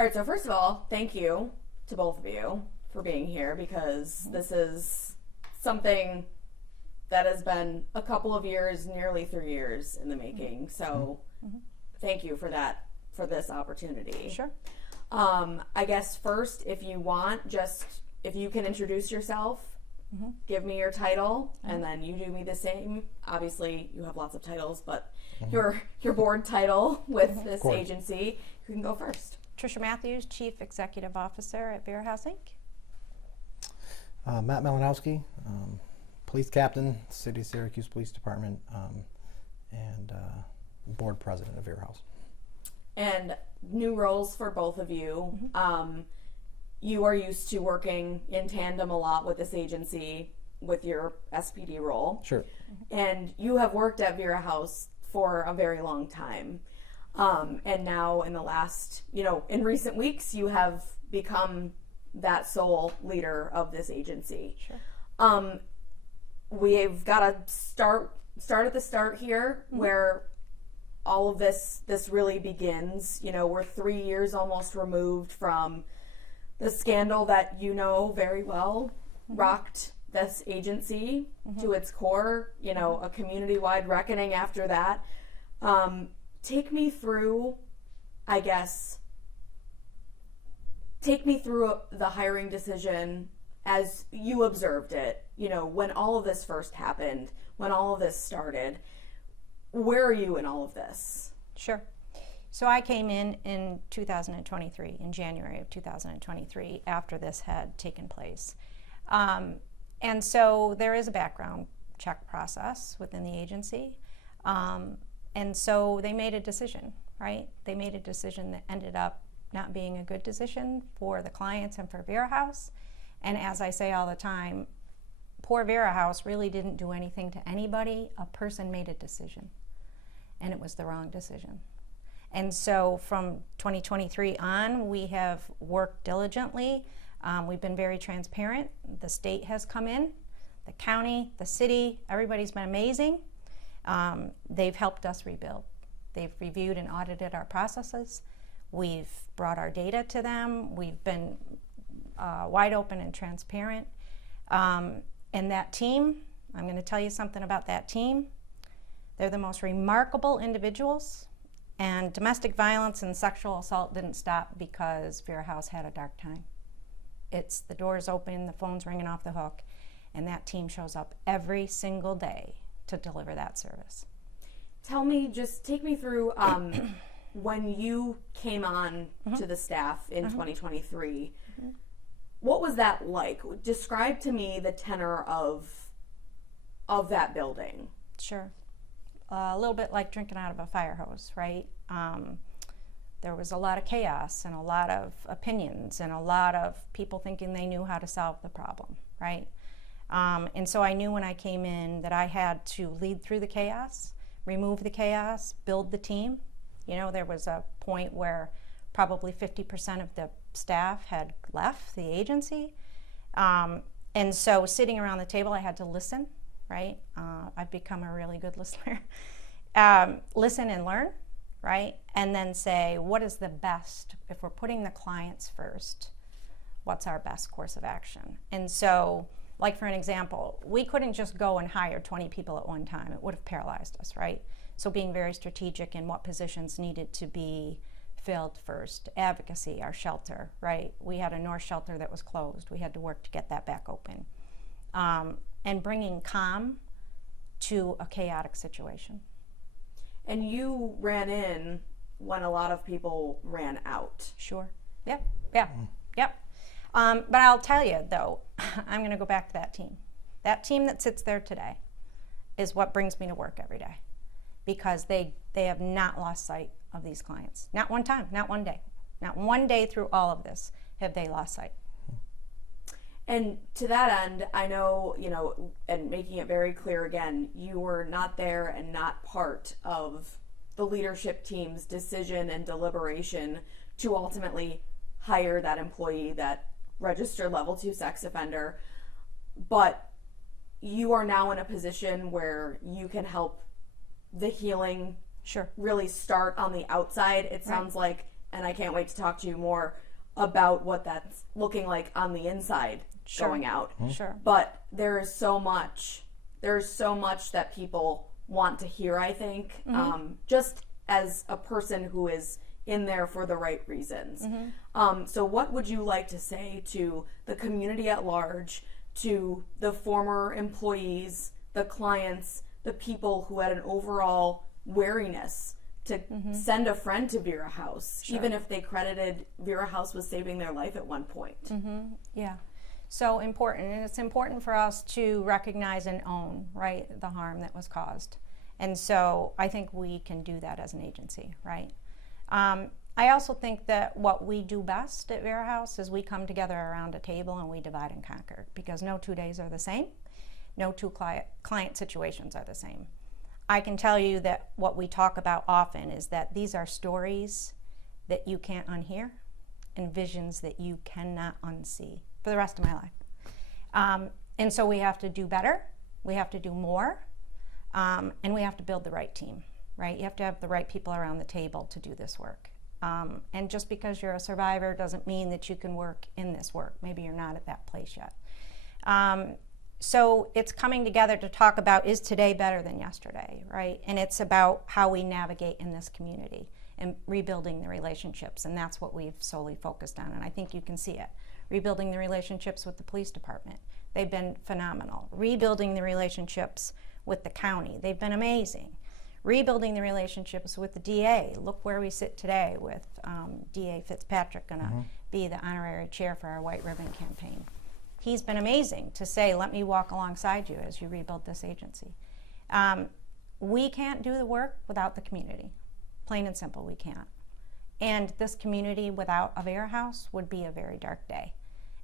All right, so first of all, thank you to both of you for being here, because this is something that has been a couple of years, nearly 3 years in the making. So thank you for that, for this opportunity. Sure. I guess first, if you want, just if you can introduce yourself, give me your title, and then you do me the same. Obviously, you have lots of titles, but your board title with this agency, you can go first. Tricia Matthews, Chief Executive Officer at Vera House Inc. Matt Malinowski, Police Captain, City of Syracuse Police Department, and Board President of Vera House. And new roles for both of you. You are used to working in tandem a lot with this agency with your SPD role. Sure. And you have worked at Vera House for a very long time. And now in the last, in recent weeks, you have become that sole leader of this agency. Sure. We've got to start at the start here, where all of this really begins. We're 3 years almost removed from the scandal that very well rocked this agency to its core, a community-wide reckoning after that. Take me through, the hiring decision as you observed it, when all of this first happened, when all of this started. Where are you in all of this? Sure. So I came in 2023, in January of 2023, after this had taken place. And so there is a background check process within the agency. And so they made a decision, right? They made a decision that ended up not being a good decision for the clients and for Vera House. And as I say all the time, poor Vera House really didn't do anything to anybody. A person made a decision, and it was the wrong decision. And so from 2023 on, we have worked diligently. We've been very transparent. The state has come in, the county, the city, everybody's been amazing. They've helped us rebuild. They've reviewed and audited our processes. We've brought our data to them. We've been wide open and transparent. And that team, I'm going to tell you something about that team. They're the most remarkable individuals. And domestic violence and sexual assault didn't stop because Vera House had a dark time. It's the doors open, the phone's ringing off the hook, and that team shows up every single day to deliver that service. Take me through when you came on to the staff in 2023. What was that like? Describe to me the tenor of that building. Sure. A little bit like drinking out of a fire hose, right? There was a lot of chaos and a lot of opinions and a lot of people thinking they knew how to solve the problem, right? And so I knew when I came in that I had to lead through the chaos, remove the chaos, build the team. There was a point where probably 50% of the staff had left the agency. And so sitting around the table, I had to listen, right? I've become a really good listener. Listen and learn, right? And then say, what is the best, if we're putting the clients first, what's our best course of action? And so, like for an example, we couldn't just go and hire 20 people at one time. It would have paralyzed us, right? So being very strategic in what positions needed to be filled first. Advocacy, our shelter, right? We had a north shelter that was closed. We had to work to get that back open. And bringing calm to a chaotic situation. And you ran in when a lot of people ran out. Sure. Yep. Yeah. Yep. But I'll tell you, though, I'm going to go back to that team. That team that sits there today is what brings me to work every day, because they have not lost sight of these clients. Not one time, not one day. Not one day through all of this have they lost sight. And to that end, I know, and making it very clear again, you were not there and not part of the leadership team's decision and deliberation to ultimately hire that employee, that registered level 2 sex offender. But you are now in a position where you can help the healing Sure. really start on the outside. It sounds like and I can't wait to talk to you more about what that's looking like on the inside going out. Sure. But there's so much that people want to hear, I think, just as a person who is in there for the right reasons. So what would you like to say to the community at large, to the former employees, the clients, the people who had an overall wariness to send a friend to Vera House, even if they credited Vera House with saving their life at one point? Yeah. So important, and it's important for us to recognize and own, right, the harm that was caused. And so I think we can do that as an agency, right? I also think that what we do best at Vera House is we come together around a table and we divide and conquer, because no 2 days are the same. No two client situations are the same. I can tell you that what we talk about often is that these are stories that you can't unhear and visions that you cannot unsee for the rest of my life. And so we have to do better, we have to do more, and we have to build the right team, right? You have to have the right people around the table to do this work. And just because you're a survivor doesn't mean that you can work in this work. Maybe you're not at that place yet. So it's coming together to talk about, is today better than yesterday, right? And it's about how we navigate in this community and rebuilding the relationships, and that's what we've solely focused on, and I think you can see it. Rebuilding the relationships with the police department. They've been phenomenal. Rebuilding the relationships with the county. They've been amazing. Rebuilding the relationships with the DA. Look where we sit today with DA Fitzpatrick going to be the honorary chair for our White Ribbon campaign. He's been amazing to say, let me walk alongside you as you rebuild this agency. We can't do the work without the community. Plain and simple, we can't. And this community without a Vera House would be a very dark day.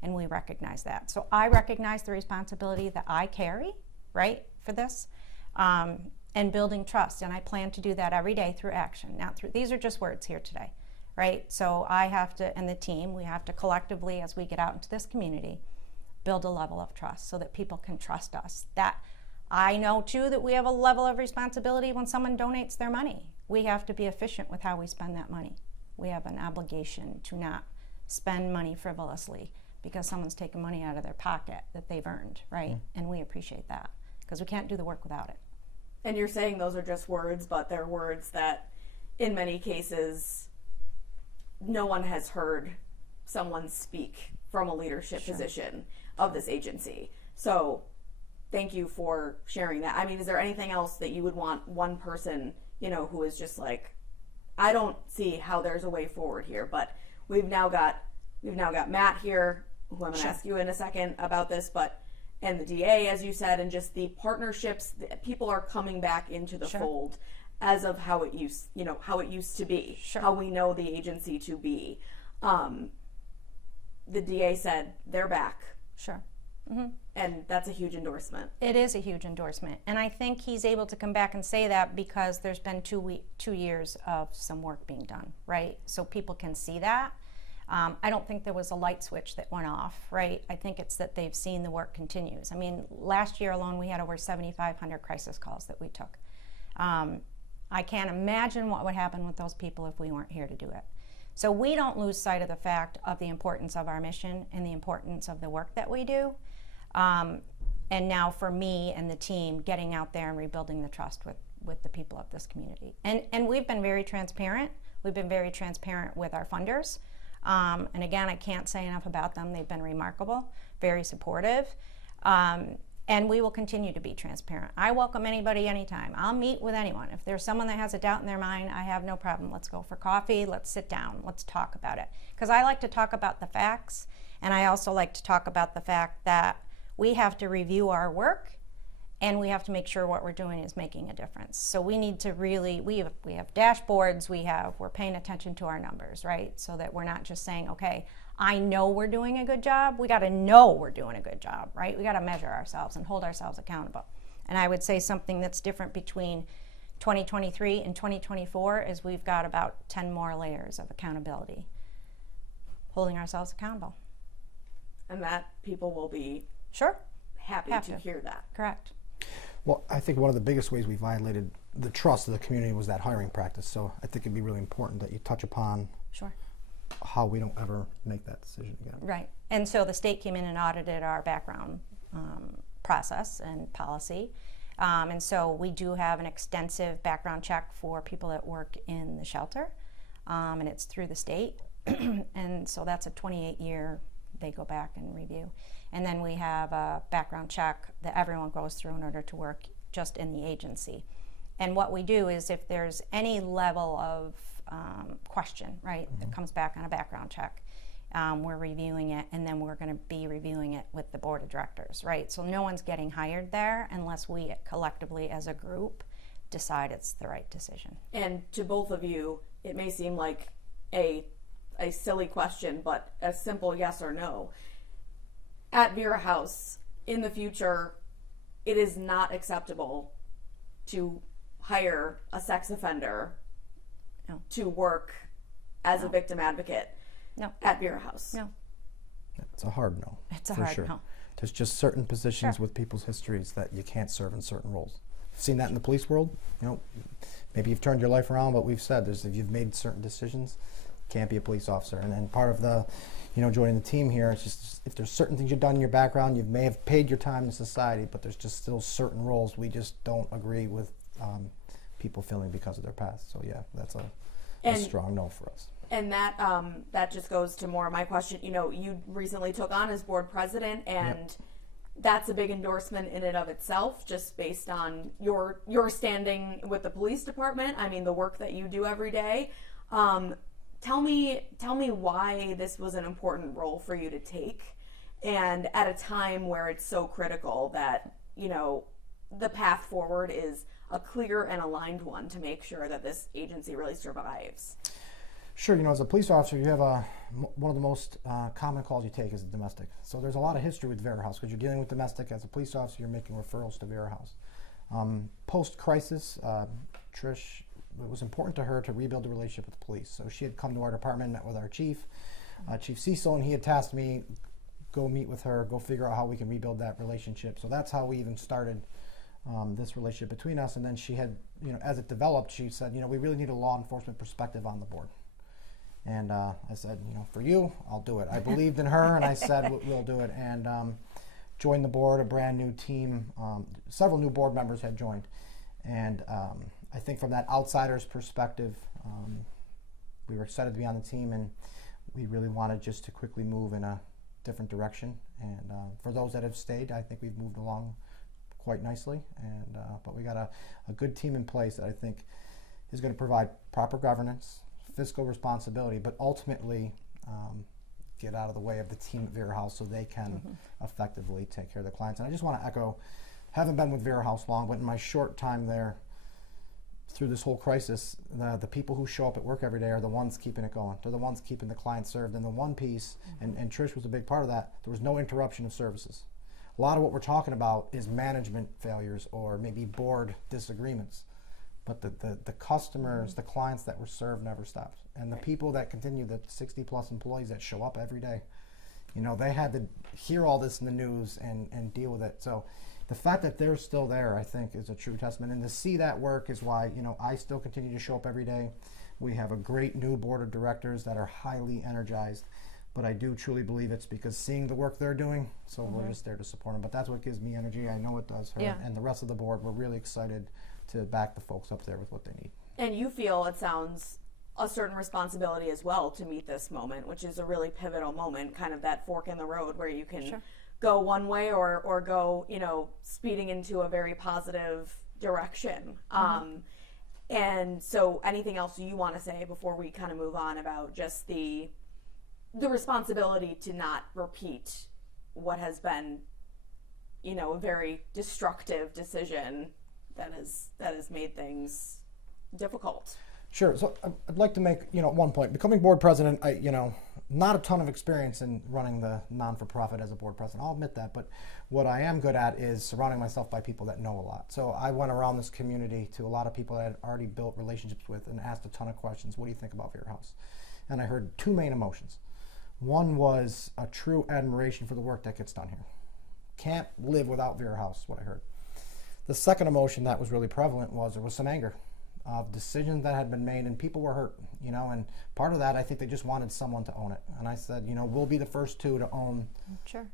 And we recognize that. So I recognize the responsibility that I carry, right, for this, and building trust. And I plan to do that every day through action. Not through, these are just words here today, right? So I have to, and the team, we have to collectively, as we get out into this community, build a level of trust so that people can trust us. That I know too that we have a level of responsibility when someone donates their money. We have to be efficient with how we spend that money. We have an obligation to not spend money frivolously because someone's taken money out of their pocket that they've earned, right? And we appreciate that because we can't do the work without it. And you're saying those are just words, but they're words that in many cases no one has heard someone speak from a leadership position of this agency. So thank you for sharing that. I mean, is there anything else that you would want one person, you know, who is just like, I don't see how there's a way forward here, but we've now got Matt here, who I'm going to ask you in a second about this, but and the DA, as you said, and just the partnerships, people are coming back into the fold as of how it used to be, how we know the agency to be. The DA said they're back. And that's a huge endorsement. It is a huge endorsement. And I think he's able to come back and say that because there's been 2 years of some work being done, right? So people can see that. I don't think there was a light switch that went off, right? I think it's that they've seen the work continues. I mean, last year alone, we had over 7,500 crisis calls that we took. I can't imagine what would happen with those people if we weren't here to do it. So we don't lose sight of the fact of the importance of our mission and the importance of the work that we do. And now for me and the team, getting out there and rebuilding the trust with the people of this community. And we've been very transparent. We've been very transparent with our funders. And again, I can't say enough about them. They've been remarkable, very supportive. And we will continue to be transparent. I welcome anybody anytime. I'll meet with anyone. If there's someone that has a doubt in their mind, I have no problem. Let's go for coffee. Let's sit down. Let's talk about it. Because I like to talk about the facts, and I also like to talk about the fact that we have to review our work, and we have to make sure what we're doing is making a difference. So we need to really, we have dashboards, we're paying attention to our numbers, right? So that we're not just saying, okay, I know we're doing a good job. We got to know we're doing a good job, right? We got to measure ourselves and hold ourselves accountable. And I would say something that's different between 2023 and 2024 is we've got about 10 more layers of accountability, holding ourselves accountable. And that people will be happy to hear that. Correct. Well, I think one of the biggest ways we violated the trust of the community was that hiring practice. So I think it'd be really important that you touch upon Sure. how we don't ever make that decision again. Right. And so the state came in and audited our background process and policy. And so we do have an extensive background check for people that work in the shelter. And it's through the state. And so that's a 28-year, they go back and review. And then we have a background check that everyone goes through in order to work just in the agency. And what we do is if there's any level of question, right, that comes back on a background check, we're reviewing it, and then we're going to be reviewing it with the board of directors, right? So no one's getting hired there unless we collectively as a group decide it's the right decision. And to both of you, it may seem like a silly question, but a simple yes or no. At Vera House, in the future, it is not acceptable to hire a sex offender to work as a victim advocate at Vera House. No. It's a hard no. It's a for hard sure. no. There's just certain positions with people's histories that you can't serve in certain roles. I've seen that in the police world. You know, maybe you've turned your life around, but we've said if you've made certain decisions, you can't be a police officer. And then part of the, joining the team here, it's just if there's certain things you've done in your background, you may have paid your time in society, but there's just still certain roles we just don't agree with people filling because of their past. So yeah, that's a strong no for us. And that just goes to more of my question. You recently took on as board president, and that's a big endorsement in and of itself, just based on your standing with the police department. I mean, the work that you do every day. Tell me why this was an important role for you to take, and at a time where it's so critical that the path forward is a clear and aligned one to make sure that this agency really survives. Sure, as a police officer, you have one of the most common calls you take is domestic. So there's a lot of history with Vera House because you're dealing with domestic. As a police officer, you're making referrals to Vera House. Post-crisis, Trish, it was important to her to rebuild the relationship with the police. So she had come to our department, met with our chief Cecil, and he had tasked me, go meet with her, go figure out how we can rebuild that relationship. So that's how we even started this relationship between us. And then she had, as it developed, she said, we really need a law enforcement perspective on the board. And I said, for you, I'll do it. I believed in her, and I said, we'll do it. And joined the board, a brand new team. Several new board members had joined. And I think from that outsider's perspective, we were excited to be on the team, and we really wanted just to quickly move in a different direction. And for those that have stayed, I think we've moved along quite nicely. And but we got a good team in place that I think is going to provide proper governance, fiscal responsibility, but ultimately get out of the way of the team at Vera House so they can effectively take care of the clients. And I just want to echo, haven't been with Vera House long, but in my short time there, through this whole crisis, the people who show up at work every day are the ones keeping it going. They're the ones keeping the client served. And the one piece, and Trish was a big part of that, there was no interruption of services. A lot of what we're talking about is management failures or maybe board disagreements. But the customers, the clients that were served never stopped. And the people that continue, the 60 plus employees that show up every day, they had to hear all this in the news and deal with it. So the fact that they're still there, I think, is a true testament. And to see that work is why, I still continue to show up every day. We have a great new board of directors that are highly energized. But I do truly believe it's because seeing the work they're doing, so we're just there to support them. But that's what gives me energy. I know it does her. And the rest of the board, we're really excited to back the folks up there with what they need. And you feel, it sounds, a certain responsibility as well to meet this moment, which is a really pivotal moment, kind of that fork in the road where you can go one way or go, speeding into a very positive direction. And so anything else you want to say before we kind of move on about just the responsibility to not repeat what has been, a very destructive decision that has made things difficult? Sure. So I'd like to make, one point. Becoming board president, not a ton of experience in running the non-for-profit as a board president. I'll admit that. But what I am good at is surrounding myself by people that know a lot. So I went around this community to a lot of people that I had already built relationships with and asked a ton of questions. What do you think about Vera House? And I heard two main emotions. One was a true admiration for the work that gets done here. Can't live without Vera House, what I heard. The second emotion that was really prevalent was there was some anger. of decisions that had been made, and people were hurt, you know, and part of that, I think they just wanted someone to own it. And I said, you know, we'll be the first two to own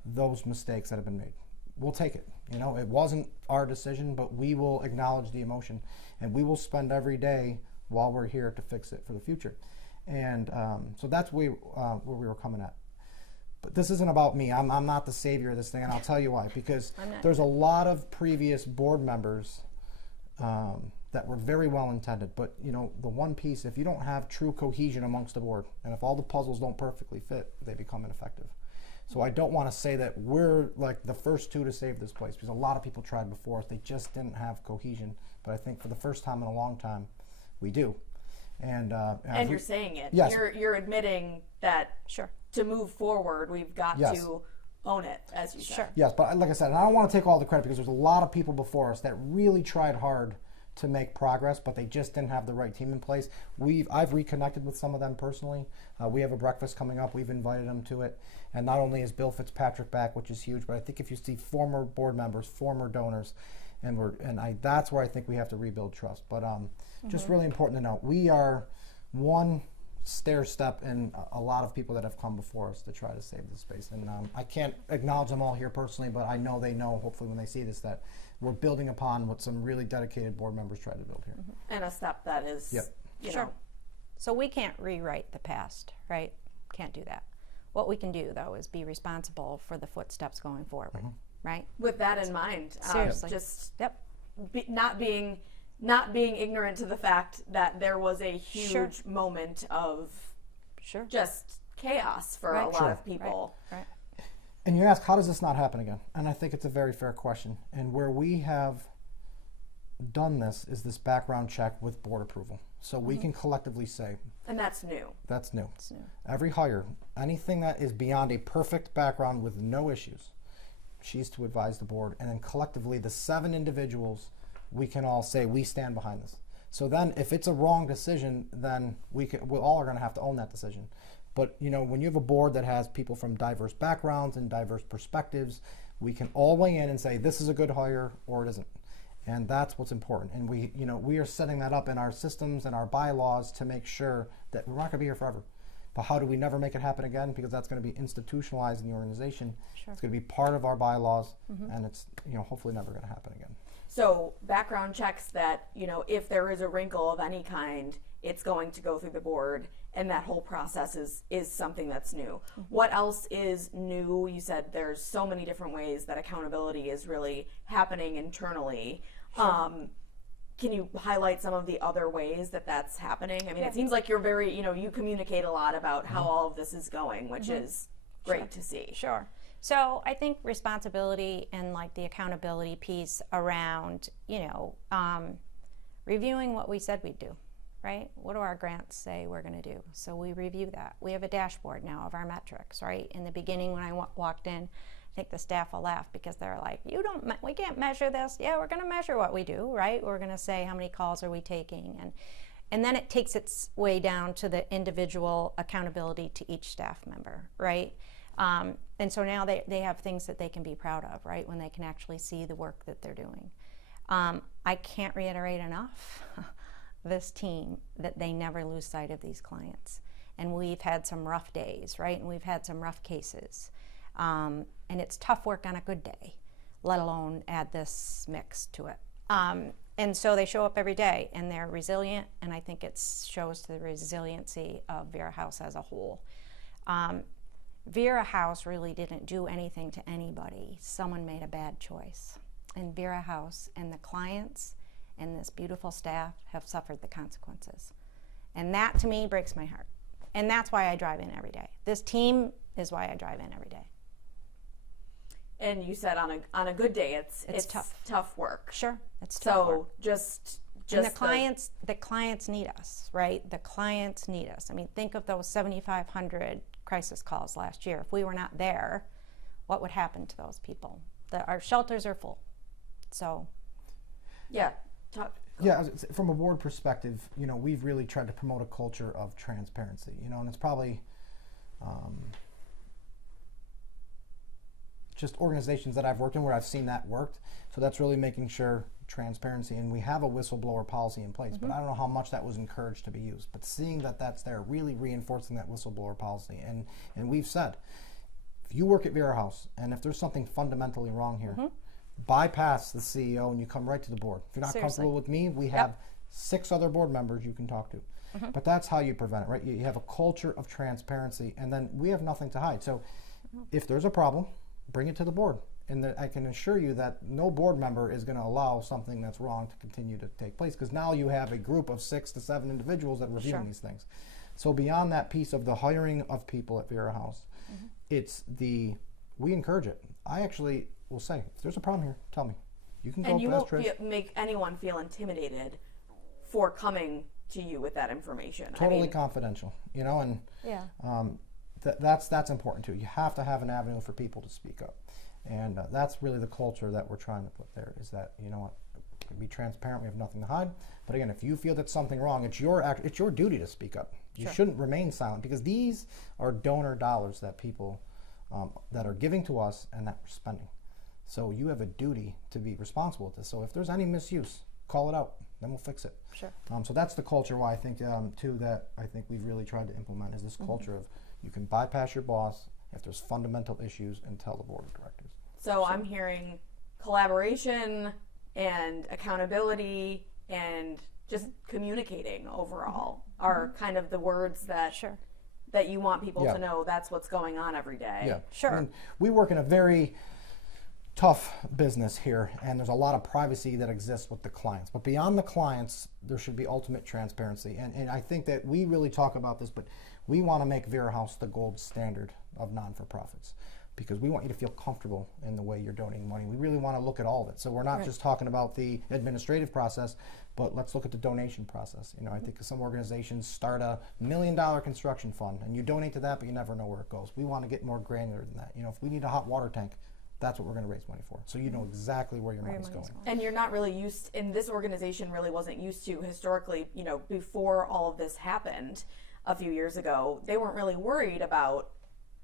those mistakes that have been made. We'll take it. You know, it wasn't our decision, but we will acknowledge the emotion, and we will spend every day while we're here to fix it for the future. And so that's where we were coming at. But this isn't about me. I'm not the savior of this thing, and I'll tell you why. Because there's a lot of previous board members that were very well intended, but you know, the one piece, if you don't have true cohesion amongst the board, and if all the puzzles don't perfectly fit, they become ineffective. So I don't want to say that we're like the first two to save this place, because a lot of people tried before us. They just didn't have cohesion. But I think for the first time in a long time, we do. And you're saying it. Yes. You're admitting that to move forward, we've got to own it, as you said. Yes, but like I said, and I don't want to take all the credit, because there's a lot of people before us that really tried hard to make progress, but they just didn't have the right team in place. I've reconnected with some of them personally. We have a breakfast coming up. We've invited them to it. And not only is Bill Fitzpatrick back, which is huge, but I think if you see former board members, former donors, that's where I think we have to rebuild trust. But just really important to note, we are one stair step in a lot of people that have come before us to try to save this space. And I can't acknowledge them all here personally, but I know they know, hopefully when they see this, that we're building upon what some really dedicated board members tried to build here. And a step that is, you know. So we can't rewrite the past, right? Can't do that. What we can do, though, is be responsible for the footsteps going forward, right? With that in mind, Seriously. just not being ignorant to the fact that there was a huge moment of just chaos for a lot of people. Right. And you ask, how does this not happen again? And I think it's a very fair question. And where we have done this is this background check with board approval. So we can collectively say. And that's new. That's new. Every hire, anything that is beyond a perfect background with no issues, she's to advise the board. And then collectively, the 7 individuals, we can all say, we stand behind this. So then if it's a wrong decision, then we all are going to have to own that decision. But you know, when you have a board that has people from diverse backgrounds and diverse perspectives, we can all weigh in and say this is a good hire or it isn't. And that's what's important. And we are setting that up in our systems and our bylaws to make sure that we're not going to be here forever. But how do we never make it happen again? Because that's going to be institutionalized in the organization. It's going to be part of our bylaws, and it's hopefully never going to happen again. So background checks that, if there is a wrinkle of any kind, it's going to go through the board, and that whole process is something that's new. What else is new? You said there's so many different ways that accountability is really happening internally. Can you highlight some of the other ways that that's happening? I mean, it seems like you're very, you communicate a lot about how all of this is going, which is great to see. Sure. So I think responsibility and like the accountability piece around, reviewing what we said we'd do, right? What do our grants say we're going to do? So we review that. We have a dashboard now of our metrics, right? In the beginning when I walked in, I think the staff will laugh because they're like, we can't measure this. Yeah, we're going to measure what we do, right? We're going to say how many calls are we taking, and then it takes its way down to the individual accountability to each staff member, right? And so now they have things that they can be proud of, right? When they can actually see the work that they're doing. I can't reiterate enough this team that they never lose sight of these clients. And we've had some rough days, right? And we've had some rough cases. And it's tough work on a good day, let alone add this mix to it. And so they show up every day and they're resilient, and I think it shows the resiliency of Vera House as a whole. Vera House really didn't do anything to anybody. Someone made a bad choice. And Vera House and the clients and this beautiful staff have suffered the consequences. And that to me breaks my heart. And that's why I drive in every day. This team is why I drive in every day. And you said on a good day, it's tough work. Sure, it's tough work. Just and the clients need us, right? The clients need us. I mean, think of those 7,500 crisis calls last year. If we were not there, what would happen to those people? Our shelters are full. So, from a board perspective, we've really tried to promote a culture of transparency, and it's probably just organizations that I've worked in where I've seen that worked. So that's really making sure transparency, and we have a whistleblower policy in place, but I don't know how much that was encouraged to be used. But seeing that that's there, really reinforcing that whistleblower policy. And we've said, if you work at Vera House, and if there's something fundamentally wrong here, bypass the CEO and you come right to the board. If you're not comfortable with me, we have 6 other board members you can talk to. But that's how you prevent it, right? You have a culture of transparency, and then we have nothing to hide. So if there's a problem, bring it to the board. And I can assure you that no board member is going to allow something that's wrong to continue to take place, because now you have a group of 6 to 7 individuals that are reviewing these things. So beyond that piece of the hiring of people at Vera House, we encourage it. I actually will say, if there's a problem here, tell me. You can go. And you won't make anyone feel intimidated for coming to you with that information. Totally confidential, you know, and that's important too. You have to have an avenue for people to speak up, and that's really the culture that we're trying to put there. Is that, you know what, be transparent. We have nothing to hide. But again, if you feel that something wrong, it's your duty to speak up. You shouldn't remain silent, because these are donor dollars that people that are giving to us and that we're spending. So you have a duty to be responsible with this. So if there's any misuse, call it out. Then we'll fix it. So that's the culture why I think too that I think we've really tried to implement is this culture of you can bypass your boss if there's fundamental issues and tell the board of directors. So I'm hearing collaboration and accountability and just communicating overall are kind of the words that that you want people to know that's what's going on every day. I mean, we work in a very tough business here, and there's a lot of privacy that exists with the clients. But beyond the clients, there should be ultimate transparency. And I think that we really talk about this, but we want to make Vera House the gold standard of non-for-profits, because we want you to feel comfortable in the way you're donating money. We really want to look at all of it. So we're not just talking about the administrative process, but let's look at the donation process. You know, I think some organizations start a $1 million construction fund, and you donate to that, but you never know where it goes. We want to get more granular than that. You know, if we need a hot water tank, that's what we're going to raise money for. So you know exactly where your money's going. And you're not really used, and this organization really wasn't used to historically, you know, before all of this happened a few years ago, they weren't really worried about,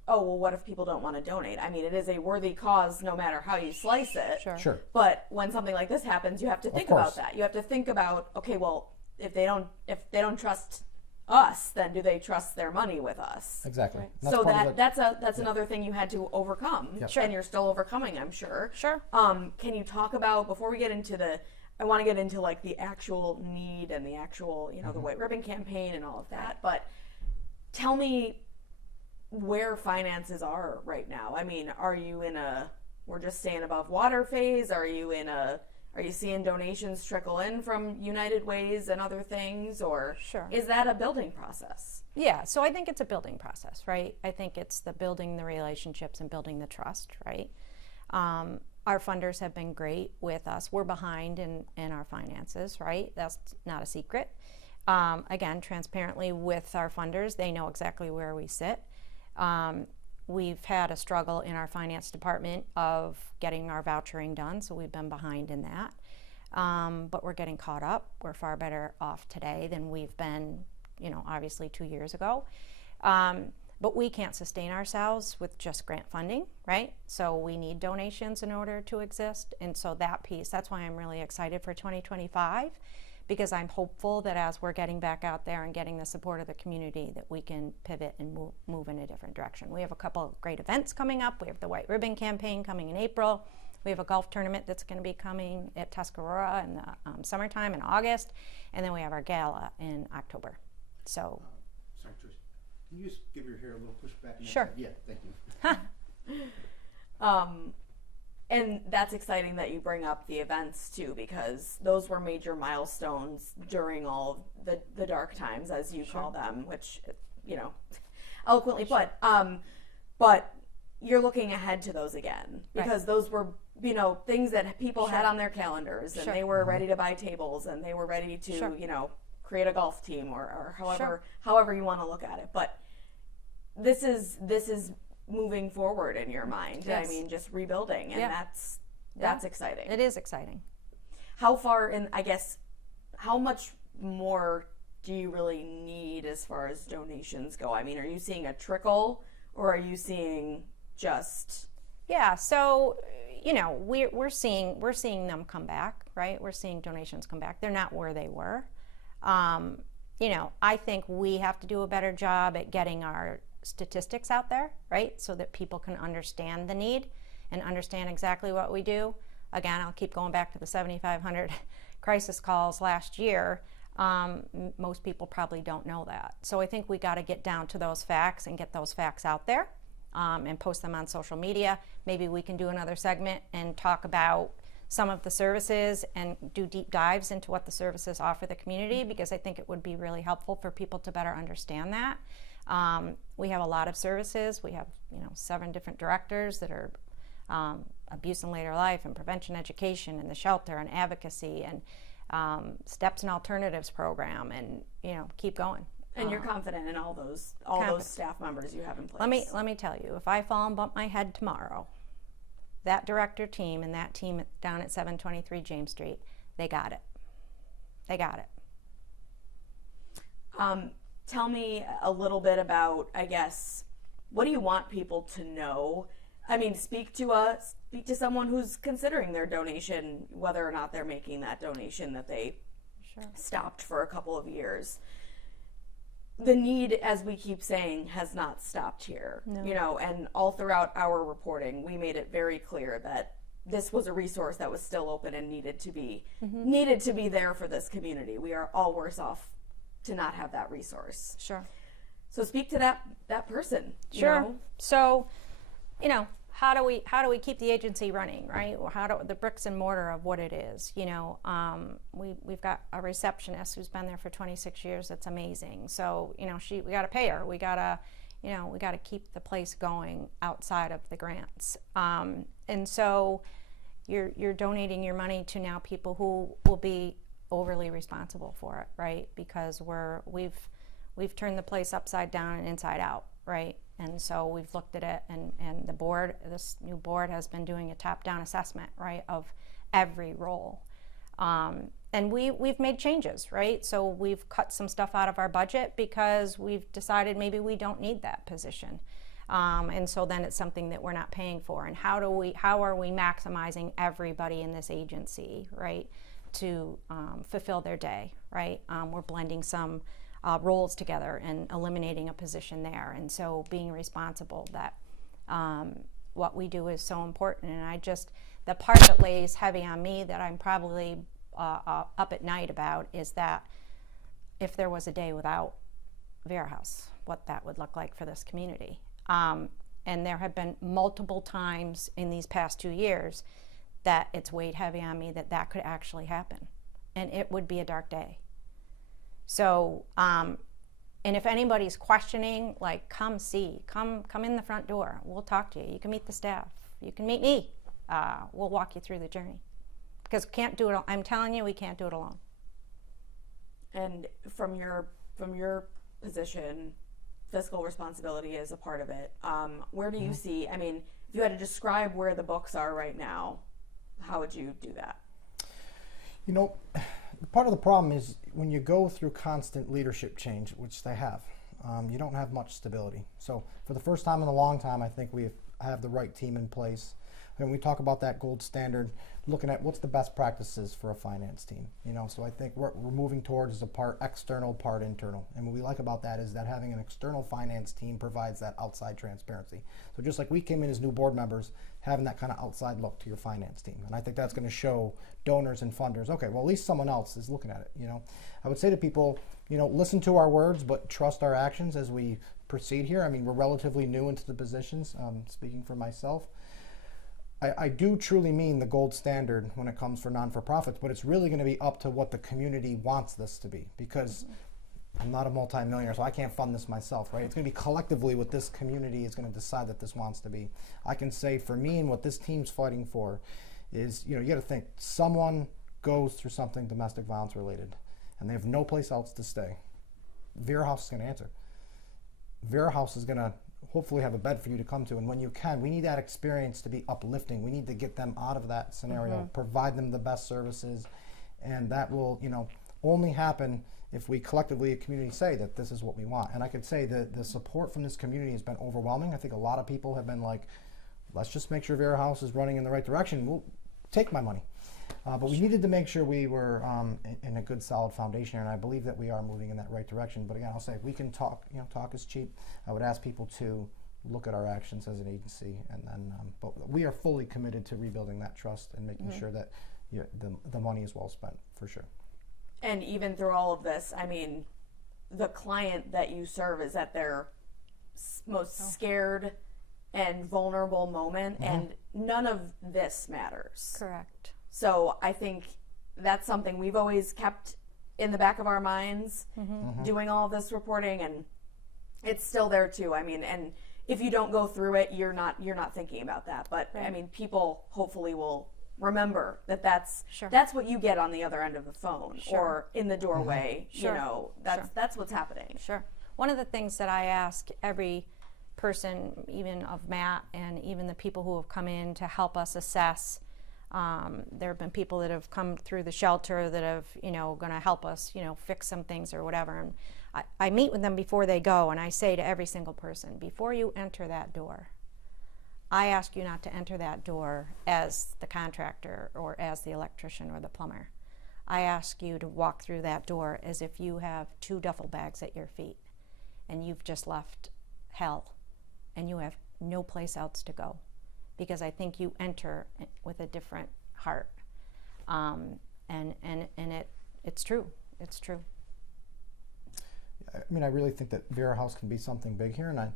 oh, well, what if people don't want to donate? I mean, it is a worthy cause no matter how you slice it. Sure. But when something like this happens, you have to think about that. You have to think about, okay, well, if they don't trust us, then do they trust their money with us? Exactly. So that's another thing you had to overcome, and you're still overcoming, I'm sure. Can you talk about, before we get into I want to get into like the actual need and the actual, you know, the White Ribbon campaign and all of that, but tell me where finances are right now. I mean, are you in we're just staying above water phase? Are you seeing donations trickle in from United Ways and other things, or is that a building process? Yeah, so I think it's a building process, right? I think it's the building the relationships and building the trust, right? Our funders have been great with us. We're behind in our finances, right? That's not a secret. Again, transparently with our funders, they know exactly where we sit. We've had a struggle in our finance department of getting our vouchering done, so we've been behind in that. But we're getting caught up. We're far better off today than we've been, you know, obviously 2 years ago. But we can't sustain ourselves with just grant funding, right? So we need donations in order to exist. And so that piece, that's why I'm really excited for 2025, because I'm hopeful that as we're getting back out there and getting the support of the community, that we can pivot and move in a different direction. We have a couple of great events coming up. We have the White Ribbon campaign coming in April. We have a golf tournament that's going to be coming at Tuscarora in the summertime in August. And then we have our gala in October. So. Sorry, Trish. Can you just give your hair a little push back? Sure. Yeah, thank you. And that's exciting that you bring up the events too, because those were major milestones during all the dark times, as you call them, which, you know, eloquently put. But you're looking ahead to those again, because those were, you know, things that people had on their calendars, and they were ready to buy tables, and they were ready to, you know, create a golf team, or however you want to look at it. But this is moving forward in your mind. I mean, just rebuilding, and that's exciting. It is exciting. How far in, I guess, how much more do you really need as far as donations go? I mean, are you seeing a trickle, or are you seeing just... Yeah, so, you know, we're seeing them come back, right? We're seeing donations come back. They're not where they were. You know, I think we have to do a better job at getting our statistics out there, right? So that people can understand the need and understand exactly what we do. Again, I'll keep going back to the 7,500 crisis calls last year. Most people probably don't know that. So I think we got to get down to those facts and get those facts out there and post them on social media. Maybe we can do another segment and talk about some of the services and do deep dives into what the services offer the community, because I think it would be really helpful for people to better understand that. We have a lot of services. We have, you know, 7 different directors that are abuse in later life and prevention education and the shelter and advocacy and steps and alternatives program, and, you know, keep going. And you're confident in all those staff members you have in place. Let me tell you, if I fall and bump my head tomorrow, that director team and that team down at 723 James Street, they got it. They got it. Tell me a little bit about, I guess, what do you want people to know? I mean, speak to someone who's considering their donation, whether or not they're making that donation that they stopped for a couple of years. The need, as we keep saying, has not stopped here. No. You know, and all throughout our reporting, we made it very clear that this was a resource that was still open and needed to be there for this community. We are all worse off to not have that resource. Sure. So speak to that person. Sure. You know? So, you know, how do we keep the agency running, right? Or how do the bricks and mortar of what it is? You know, we've got a receptionist who's been there for 26 years. That's amazing. So, you know, we got to pay her. We got to keep the place going outside of the grants. And so, you're donating your money to now people who will be overly responsible for it, right? Because we've turned the place upside down and inside out, right? And so we've looked at it, and this new board has been doing a top-down assessment, right, of every role. And we've made changes, right? So we've cut some stuff out of our budget because we've decided maybe we don't need that position. And so then it's something that we're not paying for. And how are we maximizing everybody in this agency, right, to fulfill their day, right? We're blending some roles together and eliminating a position there, and so being responsible that what we do is so important. And the part that lays heavy on me that I'm probably up at night about is that if there was a day without Vera House, what that would look like for this community. And there have been multiple times in these past 2 years that it's weighed heavy on me that could actually happen, and it would be a dark day. So, and if anybody's questioning, like, come in the front door. We'll talk to you. You can meet the staff. You can meet me. We'll walk you through the journey. Because we can't do it. I'm telling you, we can't do it alone. And from your position, fiscal responsibility is a part of it. Where do you see? I mean, if you had to describe where the books are right now, how would you do that? You know, part of the problem is when you go through constant leadership change, which they have, you don't have much stability. So for the first time in a long time, I think we have the right team in place. When we talk about that gold standard, looking at what's the best practices for a finance team, you know, so I think what we're moving towards is a part external, part internal. And what we like about that is that having an external finance team provides that outside transparency. So just like we came in as new board members, having that kind of outside look to your finance team. And I think that's going to show donors and funders, okay, well, at least someone else is looking at it, you know. I would say to people, you know, listen to our words, but trust our actions as we proceed here. I mean, we're relatively new into the positions, speaking for myself. I do truly mean the gold standard when it comes for non-for-profits, but it's really going to be up to what the community wants this to be, because I'm not a multimillionaire, so I can't fund this myself, right? It's going to be collectively what this community is going to decide that this wants to be. I can say for me and what this team's fighting for is, you know, you got to think, someone goes through something domestic violence related and they have no place else to stay. Vera House is going to answer. Vera House is going to hopefully have a bed for you to come to, and when you can, we need that experience to be uplifting. We need to get them out of that scenario, provide them the best services, and that will, you know, only happen if we collectively, a community, say that this is what we want. And I could say that the support from this community has been overwhelming. I think a lot of people have been like, let's just make sure Vera House is running in the right direction. We'll take my money. But we needed to make sure we were in a good, solid foundation, and I believe that we are moving in that right direction. But again, I'll say we can talk. Talk is cheap. I would ask people to look at our actions as an agency, and then. But we are fully committed to rebuilding that trust and making sure that the money is well spent, for sure. And even through all of this, I mean, the client that you serve is at their most scared and vulnerable moment, and none of this matters. Correct. So I think that's something we've always kept in the back of our minds, doing all of this reporting, and it's still there too. I mean, and if you don't go through it, you're not thinking about that. But I mean, people hopefully will remember that that's what you get on the other end of the phone or in the doorway. That's what's happening. Sure. One of the things that I ask every person, even of Matt and even the people who have come in to help us assess, there have been people that have come through the shelter that have, going to help us, fix some things or whatever. And I meet with them before they go, and I say to every single person, before you enter that door, I ask you not to enter that door as the contractor or as the electrician or the plumber. I ask you to walk through that door as if you have 2 duffel bags at your feet and you've just left hell and you have no place else to go, because I think you enter with a different heart. And it's true. It's true. I mean, I really think that Vera House can be something big here, and I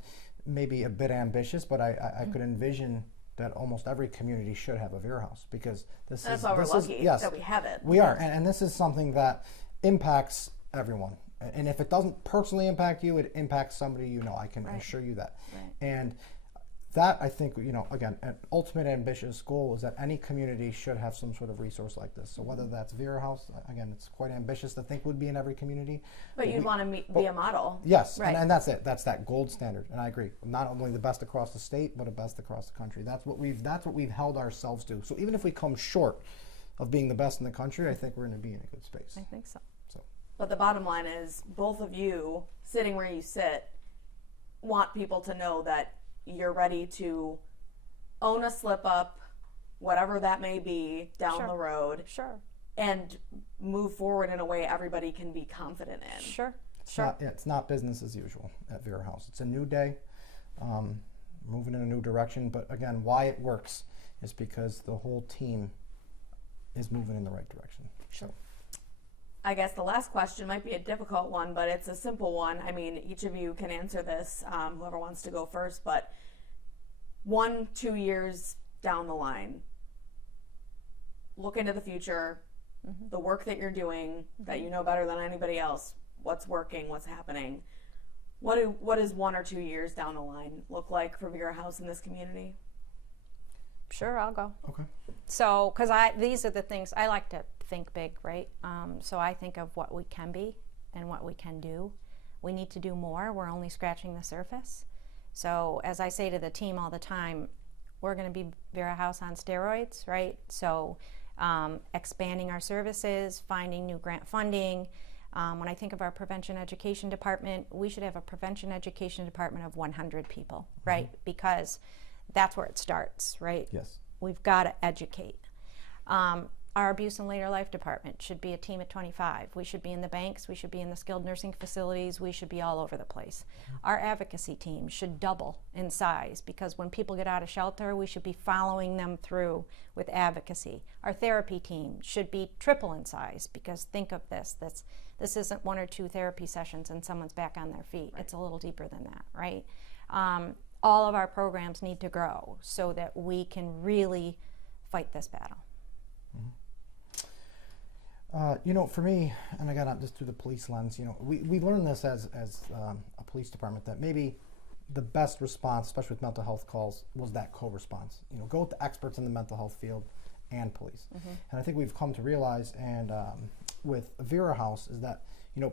may be a bit ambitious, but I could envision that almost every community should have a Vera House, because that's why we're lucky that we have it. We are, and this is something that impacts everyone. And if it doesn't personally impact you, it impacts somebody you know. I can assure you that. Right. And that, I think, again, an ultimate ambitious goal is that any community should have some sort of resource like this. So whether that's Vera House, again, it's quite ambitious to think would be in every community. But you'd want to be a model. Yes, right. and that's it. That's that gold standard, and I agree. Not only the best across the state, but the best across the country. That's what we've held ourselves to. So even if we come short of being the best in the country, I think we're going to be in a good space. I think so. But the bottom line is, both of you, sitting where you sit, want people to know that you're ready to own a slip up, whatever that may be, down the road. Sure. And move forward in a way everybody can be confident in. Sure. It's not business as usual at Vera House. It's a new day, moving in a new direction. But again, why it works is because the whole team is moving in the right direction. Sure. So. I guess the last question might be a difficult one, but it's a simple one. I mean, each of you can answer this, whoever wants to go first, but 1-2 years down the line, look into the future, the work that you're doing, that you know better than anybody else, what's working, what's happening. What does 1 or 2 years down the line look like for Vera House in this community? Sure, I'll go. Okay. So, because these are the things, I like to think big, right? So I think of what we can be and what we can do. We need to do more. We're only scratching the surface. So as I say to the team all the time, we're going to be Vera House on steroids, right? So expanding our services, finding new grant funding. When I think of our prevention education department, we should have a prevention education department of 100 people, right? Because that's where it starts, right? Yes. We've got to educate. Our abuse and later life department should be a team of 25. We should be in the banks. We should be in the skilled nursing facilities. We should be all over the place. Our advocacy team should double in size, because when people get out of shelter, we should be following them through with advocacy. Our therapy team should be triple in size, because think of this. This isn't 1 or 2 therapy sessions and someone's back on their feet. Right. It's a little deeper than that, right? All of our programs need to grow so that we can really fight this battle. For me, and again, not just through the police lens, we learned this as a police department, that maybe the best response, especially with mental health calls, was that co-response. Go with the experts in the mental health field and police. And I think we've come to realize, and with Vera House, is that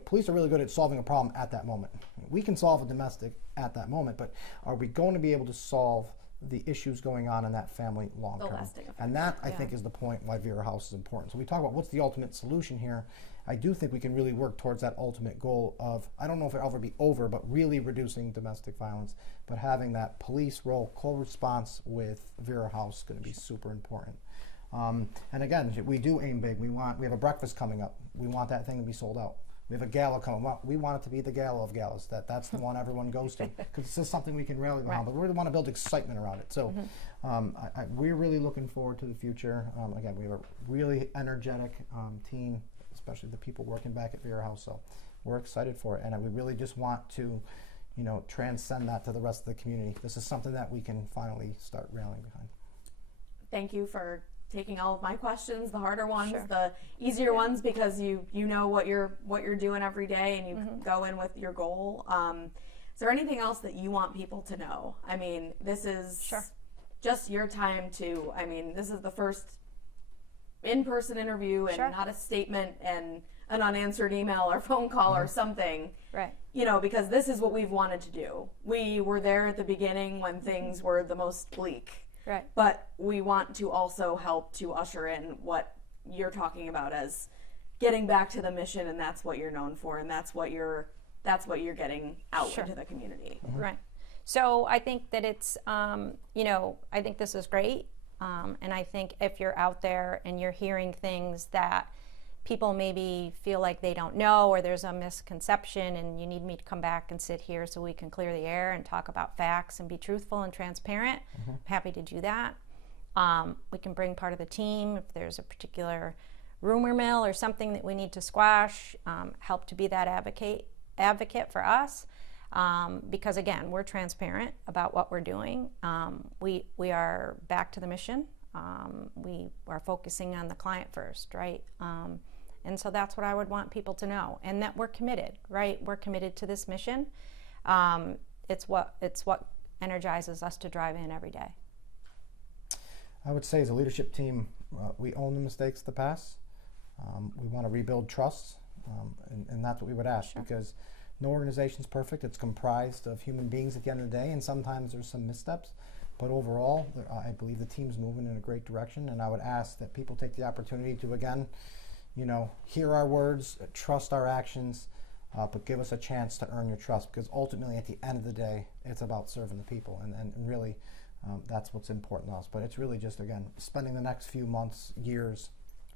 police are really good at solving a problem at that moment. We can solve a domestic at that moment, but are we going to be able to solve the issues going on in that family long The term. lasting effect. And that, I think, is the point why Vera House is important. So we talk about what's the ultimate solution here. I do think we can really work towards that ultimate goal of, I don't know if it'll ever be over, but really reducing domestic violence, but having that police role co-response with Vera House is going to be super important. And again, we do aim big. We have a breakfast coming up. We want that thing to be sold out. We have a gala coming up. We want it to be the gala of galas. That's the one everyone goes to, because it's just something we can rally around. But we really want to build excitement around it. So we're really looking forward to the future. Again, we have a really energetic team, especially the people working back at Vera House. So we're excited for it, and we really just want to, transcend that to the rest of the community. This is something that we can finally start rallying behind. Thank you for taking all of my questions, the harder ones, Sure. the easier ones, because you know what you're doing every day, and you go in with your goal. Is there anything else that you want people to know? I mean, this is Sure. just your time to. I mean, this is the first in-person interview, and Sure. not a statement and an unanswered email or phone call or something. Right. Because this is what we've wanted to do. We were there at the beginning when things were the most bleak. Right. But we want to also help to usher in what you're talking about as getting back to the mission, and that's what you're known for, and that's what you're getting out Sure. into the community. Right. So I think that it's, I think this is great. And I think if you're out there and you're hearing things that people maybe feel like they don't know, or there's a misconception, and you need me to come back and sit here so we can clear the air and talk about facts and be truthful and transparent, I'm happy to do that. We can bring part of the team if there's a particular rumor mill or something that we need to squash, help to be that advocate for us. Because again, we're transparent about what we're doing. We are back to the mission. We are focusing on the client first, right? And so that's what I would want people to know, and that we're committed, right? We're committed to this mission. It's what energizes us to drive in every day. I would say as a leadership team, we own the mistakes of the past. We want to rebuild trust, and that's what we would ask, because no organization is perfect. It's comprised of human beings at the end of the day, and sometimes there's some missteps. But overall, I believe the team's moving in a great direction, and I would ask that people take the opportunity to, again, hear our words, trust our actions, but give us a chance to earn your trust, because ultimately, at the end of the day, it's about serving the people, and really, that's what's important to us. But it's really just, again, spending the next few months, years,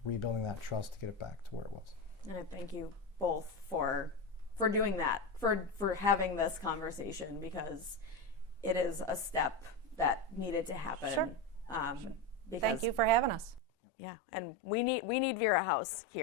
rebuilding that trust to get it back to where it was. And I thank you both for doing that, for having this conversation, because it is a step that needed to happen. Sure. Because, Thank you for having us. Yeah, and we need Vera House here.